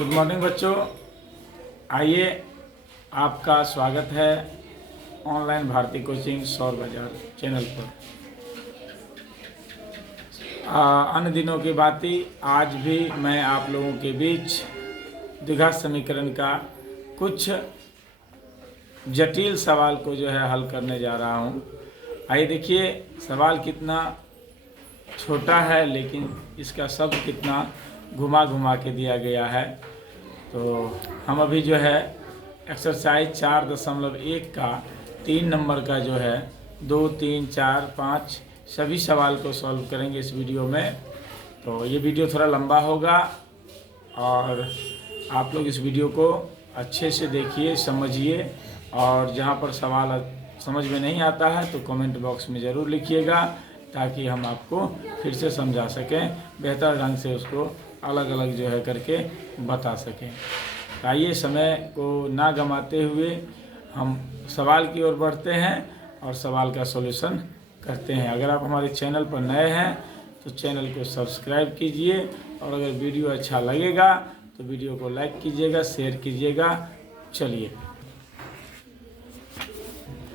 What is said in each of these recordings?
Good morning बच्चों। आइए, आपका स्वागत है ऑनलाइन भारती कोचिंग सौर बाजार चैनल पर। अन्य दिनों की भांति आज भी मैं आप लोगों के बीच द्विघात समीकरण का कुछ जटिल सवाल को जो है हल करने जा रहा हूँ। आइए देखिए सवाल कितना छोटा है, लेकिन इसका शब्द कितना घुमा घुमा के दिया गया है। तो हम अभी जो है एक्सरसाइज 4.1 का 3 नंबर का जो है 2, 3, 4, 5 सभी सवाल को सॉल्व करेंगे इस वीडियो में। तो ये वीडियो थोड़ा लंबा होगा और आप लोग इस वीडियो को अच्छे से देखिए, समझिए, और जहाँ पर सवाल समझ में नहीं आता है तो कमेंट बॉक्स में ज़रूर लिखिएगा, ताकि हम आपको फिर से समझा सकें, बेहतर ढंग से उसको अलग अलग जो है करके बता सकें। आइए समय को ना गंवाते हुए हम सवाल की ओर बढ़ते हैं और सवाल का सॉल्यूशन करते हैं। अगर आप हमारे चैनल पर नए हैं तो चैनल को सब्सक्राइब कीजिए, और अगर वीडियो अच्छा लगेगा तो वीडियो को लाइक कीजिएगा, शेयर कीजिएगा। चलिए,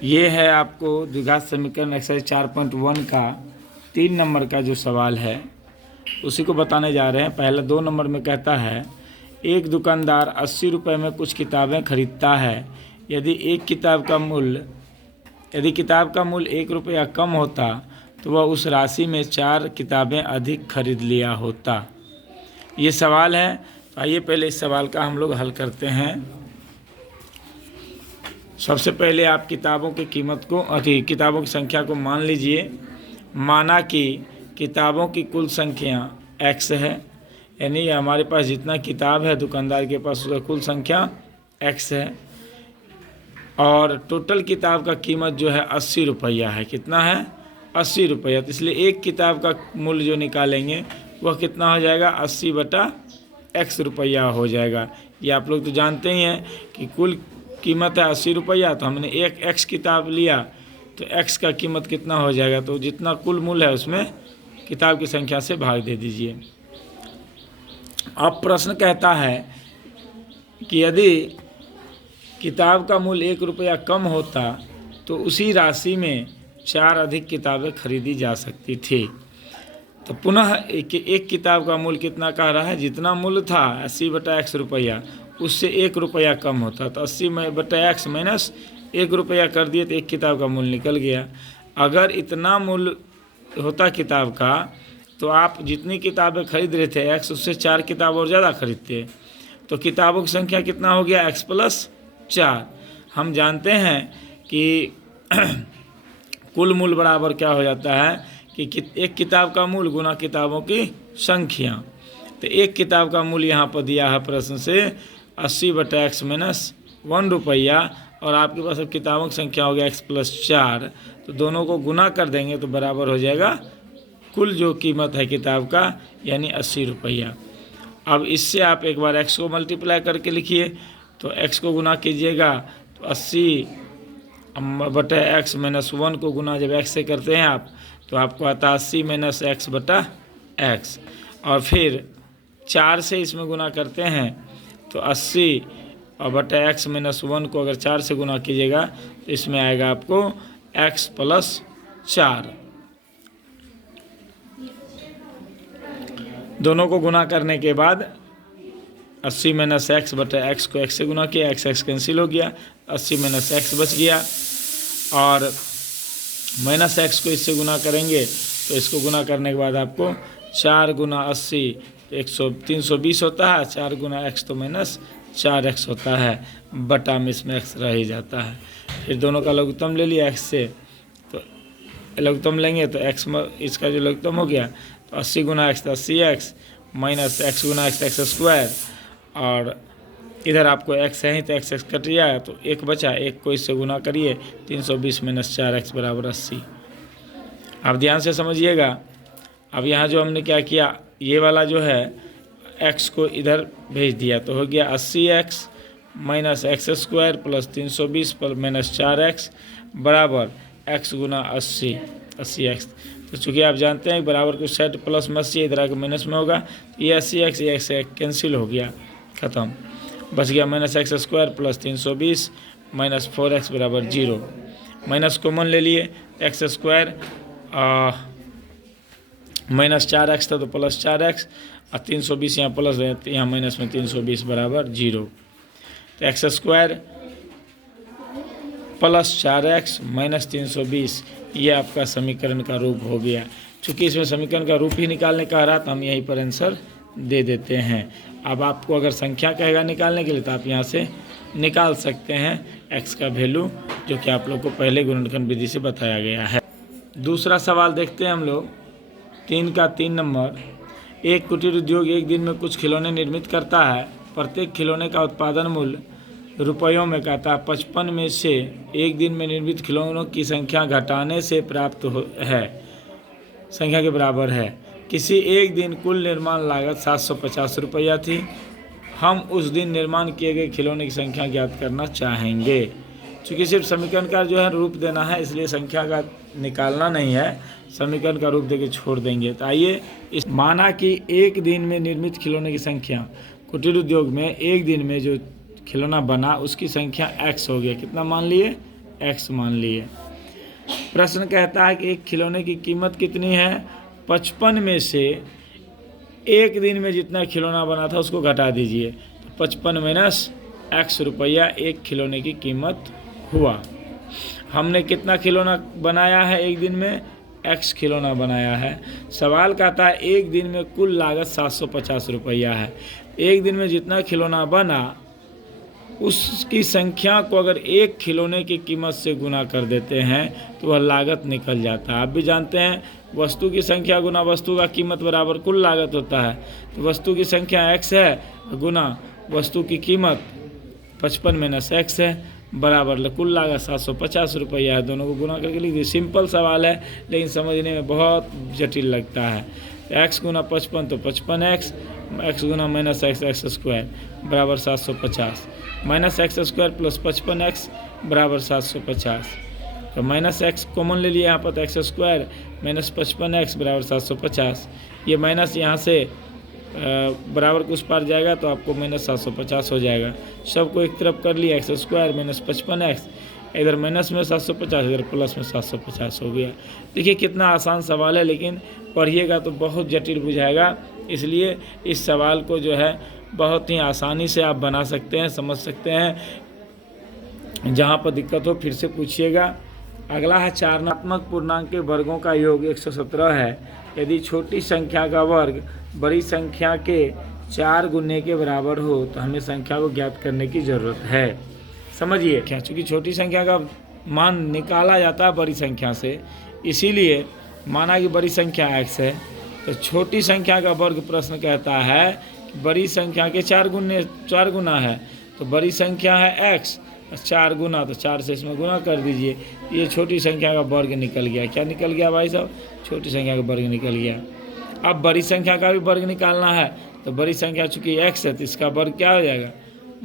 ये है आपको द्विघात समीकरण एक्सरसाइज 4.1 का 3 नंबर का जो सवाल है उसी को बताने जा रहे हैं। पहला 2 नंबर में कहता है, एक दुकानदार 80 रुपये में कुछ किताबें खरीदता है। यदि किताब का मूल्य 1 रुपया कम होता तो वह उस राशि में 4 किताबें अधिक खरीद लिया होता। ये सवाल है। तो आइए पहले इस सवाल का हम लोग हल करते हैं। सबसे पहले आप किताबों की कीमत को किताबों की संख्या को मान लीजिए। माना कि किताबों की कुल संख्या x है, यानी हमारे पास जितना किताब है दुकानदार के पास उसका कुल संख्या x है, और टोटल किताब का कीमत जो है 80 रुपया है। कितना है? 80 रुपया। तो इसलिए एक किताब का मूल्य जो निकालेंगे वह कितना हो जाएगा? 80/x रुपया हो जाएगा। ये आप लोग तो जानते ही हैं कि कुल कीमत है 80 रुपया, तो हमने एक x किताब लिया तो x का कीमत कितना हो जाएगा? तो जितना कुल मूल्य है उसमें किताब की संख्या से भाग दे दीजिए। अब प्रश्न कहता है कि यदि किताब का मूल्य 1 रुपया कम होता तो उसी राशि में 4 अधिक किताबें खरीदी जा सकती थी। तो पुनः एक किताब का मूल्य कितना कह रहा है? जितना मूल्य था 80/x रुपया, उससे 1 रुपया कम होता। तो 80/x माइनस 1 रुपया कर दिए तो एक किताब का मूल्य निकल गया। अगर इतना मूल्य होता किताब का तो आप जितनी किताबें खरीद रहे थे x, उससे 4 किताब और ज़्यादा खरीदते, तो किताबों की संख्या कितना हो गया? x+4। हम जानते हैं कि कुल मूल्य बराबर क्या हो जाता है कि एक किताब का मूल्य गुना किताबों की संख्या। तो एक किताब का मूल्य यहाँ पर दिया है प्रश्न से 80/x माइनस 1 रुपया, और आपके पास अब किताबों की संख्या हो गया x+4। तो दोनों को गुना कर देंगे तो बराबर हो जाएगा कुल जो कीमत है किताब का, यानी 80 रुपया। अब इससे आप एक बार x को मल्टीप्लाई करके लिखिए। तो x को गुना कीजिएगा तो 80/x माइनस 1 को गुना जब x से करते हैं आप तो आपको आता है 80-x/x, और फिर 4 से इसमें गुना करते हैं तो 80/x माइनस 1 को अगर 4 से गुना कीजिएगा तो इसमें आएगा आपको x+4। दोनों को गुना करने के बाद 80-x/x को x से गुना किया, x कैंसिल हो गया, 80-x बच गया, और -x को इससे गुना करेंगे तो इसको गुना करने के बाद आपको 4 गुना 80 320 होता है, 4 गुना x तो -4x होता है, बटा में इसमें x रह ही जाता है। फिर दोनों का लघुत्तम ले लिया x से, तो लघुत्तम लेंगे तो x इसका जो लघुत्तम हो गया तो 80 गुना x तो 80x माइनस x गुना x² और इधर आपको x है ही तो x कट जाएगा तो 1 बचा, 1 को इससे गुना करिए, 320 - 4x बराबर 80। आप ध्यान से समझिएगा। अब यहाँ जो हमने क्या किया, ये वाला जो है x को इधर भेज दिया तो हो गया 80x माइनस x² प्लस 320 पर -4x बराबर x गुना 80x। तो चूँकि आप जानते हैं बराबर को सेट प्लस में 80 इधर आके माइनस में होगा, तो ये 80x ये x कैंसिल हो गया, ख़त्म, बच गया minus x square plus 320 minus 4x बराबर 0। माइनस कॉमन ले लिए, एक्स स्क्वायर माइनस 4x था तो प्लस 4x, और 320 यहाँ प्लस है तो यहाँ माइनस में 320 बराबर 0। तो x square plus 4x minus 320, ये आपका समीकरण का रूप हो गया। चूँकि इसमें समीकरण का रूप ही निकालने का रहा तो हम यहीं पर आंसर दे देते हैं। अब आपको अगर संख्या कहेगा निकालने के लिए तो आप यहाँ से निकाल सकते हैं x का वैल्यू, जो कि आप लोग को पहले गुणनखंड विधि से बताया गया है। दूसरा सवाल देखते हैं हम लोग 3 का 3 नंबर। एक कुटीर उद्योग एक दिन में कुछ खिलौने निर्मित करता है। प्रत्येक खिलौने का उत्पादन मूल्य रुपयों में कहता है 55 में से एक दिन में निर्मित खिलौनों की संख्या घटाने से प्राप्त है संख्या के बराबर है। किसी एक दिन कुल निर्माण लागत 750 रुपया थी। हम उस दिन निर्माण किए गए खिलौने की संख्या ज्ञात करना चाहेंगे। चूँकि सिर्फ समीकरण का जो है रूप देना है, इसलिए संख्या का निकालना नहीं है, समीकरण का रूप देके छोड़ देंगे। तो आइए इस माना कि एक दिन में निर्मित खिलौने की संख्या, कुटीर उद्योग में एक दिन में जो खिलौना बना उसकी संख्या x हो गया। कितना मान लिए? x मान लिए। प्रश्न कहता है कि एक खिलौने की कीमत कितनी है? 55 में से एक दिन में जितना खिलौना बना था उसको घटा दीजिए, तो 55 माइनस x रुपया एक खिलौने की कीमत हुआ। हमने कितना खिलौना बनाया है एक दिन में? x खिलौना बनाया है। सवाल कहता है एक दिन में कुल लागत 750 रुपया है। एक दिन में जितना खिलौना बना उसकी संख्या को अगर एक खिलौने की कीमत से गुना कर देते हैं तो वह लागत निकल जाता है। आप भी जानते हैं वस्तु की संख्या गुना वस्तु का कीमत बराबर कुल लागत होता है। तो वस्तु की संख्या x है गुना वस्तु की कीमत 55 माइनस x है बराबर कुल लागत 750 रुपया है। दोनों को गुना करके लिख दिए। सिंपल सवाल है लेकिन समझने में बहुत जटिल लगता है। x गुना 55 तो 55x, x गुना माइनस एक्स स्क्वायर बराबर 750, minus x square plus 55x बराबर 750। तो माइनस एक्स कॉमन ले लिया यहाँ पर, तो एक्स स्क्वायर माइनस 55x बराबर 750। ये माइनस यहाँ से बराबर के उस पार जाएगा तो आपको माइनस 750 हो जाएगा। सबको एक तरफ कर लिया, एक्स स्क्वायर माइनस 55x, इधर माइनस में 750, इधर प्लस में 750 हो गया। देखिए कितना आसान सवाल है, लेकिन पढ़िएगा तो बहुत जटिल बुझाएगा। इसलिए इस सवाल को जो है बहुत ही आसानी से आप बना सकते हैं, समझ सकते हैं। जहाँ पर दिक्कत हो फिर से पूछिएगा। अगला है चार ऋणात्मक पूर्णांक के वर्गों का योग 117 है। यदि छोटी संख्या का वर्ग बड़ी संख्या के 4 गुने के बराबर हो तो हमें संख्या को ज्ञात करने की ज़रूरत है। समझिए, क्या चूँकि छोटी संख्या का मान निकाला जाता है बड़ी संख्या से, इसीलिए माना कि बड़ी संख्या x है तो छोटी संख्या का वर्ग प्रश्न कहता है कि बड़ी संख्या के 4 गुना है। तो बड़ी संख्या है x, 4 गुना, तो 4 से इसमें गुना कर दीजिए। ये छोटी संख्या का वर्ग निकल गया। क्या निकल गया भाई साहब? छोटी संख्या का वर्ग निकल गया। अब बड़ी संख्या का भी वर्ग निकालना है, तो बड़ी संख्या चूँकि x है तो इसका वर्ग क्या हो जाएगा?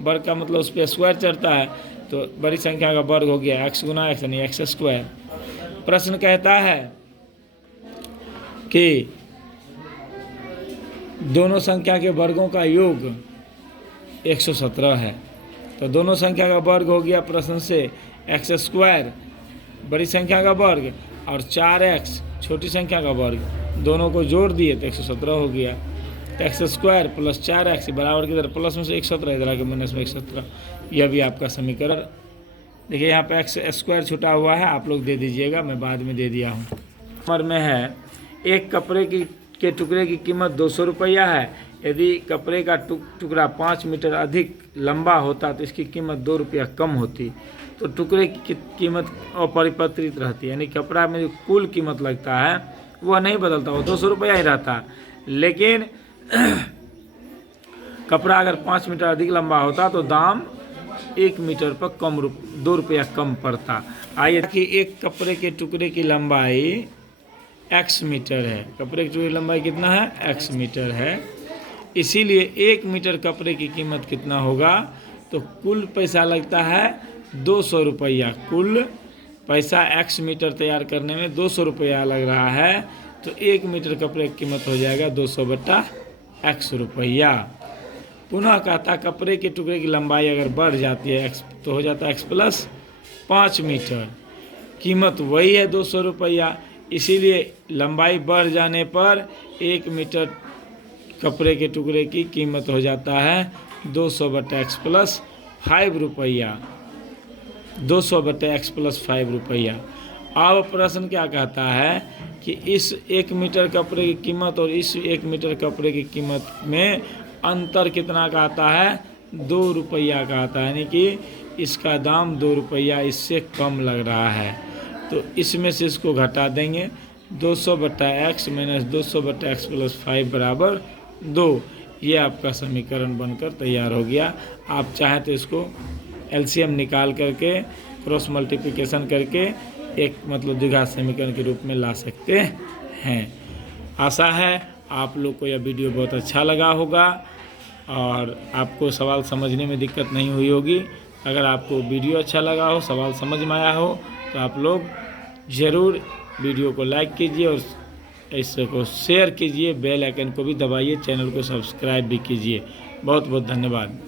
वर्ग का मतलब उस पर स्क्वायर चढ़ता है, तो बड़ी संख्या का वर्ग हो गया x गुना x यानी एक्स स्क्वायर। प्रश्न कहता है कि दोनों संख्या के वर्गों का योग 117 है। तो दोनों संख्या का वर्ग हो गया प्रश्न से एक्स स्क्वायर बड़ी संख्या का वर्ग और 4x छोटी संख्या का वर्ग, दोनों को जोड़ दिए तो 117 हो गया। तो एक्स स्क्वायर प्लस 4x बराबर की तरह प्लस में से 117, इधर आके माइनस में 117। यह भी आपका समीकरण। देखिए यहाँ पे एक्स स्क्वायर छुटा हुआ है, आप लोग दे दीजिएगा, मैं बाद में दे दिया हूँ। नंबर में है एक कपड़े के टुकड़े की कीमत 200 रुपया है। यदि कपड़े का टुकड़ा 5 मीटर अधिक लंबा होता तो इसकी कीमत 2 रुपया कम होती। तो टुकड़े की कीमत अपरिवर्तित रहती है, यानी कपड़ा में जो कुल कीमत लगता है वह नहीं बदलता, वो 200 रुपया ही रहता। लेकिन कपड़ा अगर 5 मीटर अधिक लंबा होता तो दाम 1 मीटर पर 2 रुपया कम पड़ता। आइए कि एक कपड़े के टुकड़े की लंबाई x मीटर है। कपड़े के टुकड़े की लंबाई कितना है? x मीटर है। इसीलिए 1 मीटर कपड़े की कीमत कितना होगा? तो कुल पैसा लगता है 200 रुपया। कुल पैसा x मीटर तैयार करने में 200 रुपया लग रहा है, तो 1 मीटर कपड़े की कीमत हो जाएगा 200 बटा x रुपया। पुनः कहता कपड़े के टुकड़े की लंबाई अगर बढ़ जाती है x तो हो जाता है x प्लस 5 मीटर। कीमत वही है 200 रुपया, इसीलिए लंबाई बढ़ जाने पर 1 मीटर कपड़े के टुकड़े की कीमत हो जाता है 200/x प्लस 5 रुपया। 200/x प्लस 5 रुपया। अब प्रश्न क्या कहता है कि इस 1 मीटर कपड़े की कीमत और इस 1 मीटर कपड़े की कीमत में अंतर कितना का आता है? 2 रुपया का आता है, यानी कि इसका दाम 2 रुपया इससे कम लग रहा है। तो इसमें से इसको घटा देंगे, 200/x माइनस 200/x प्लस 5 बराबर 2। ये आपका समीकरण बनकर तैयार हो गया। आप चाहें तो इसको एलसीएम निकाल करके क्रॉस मल्टीप्लिकेशन करके एक मतलब द्विघात समीकरण के रूप में ला सकते हैं। आशा है आप लोग को यह वीडियो बहुत अच्छा लगा होगा और आपको सवाल समझने में दिक्कत नहीं हुई होगी। अगर आपको वीडियो अच्छा लगा हो, सवाल समझ में आया हो, तो आप लोग ज़रूर वीडियो को लाइक कीजिए और इसको शेयर कीजिए, बेल आइकन को भी दबाइए, चैनल को सब्सक्राइब भी कीजिए। बहुत बहुत धन्यवाद।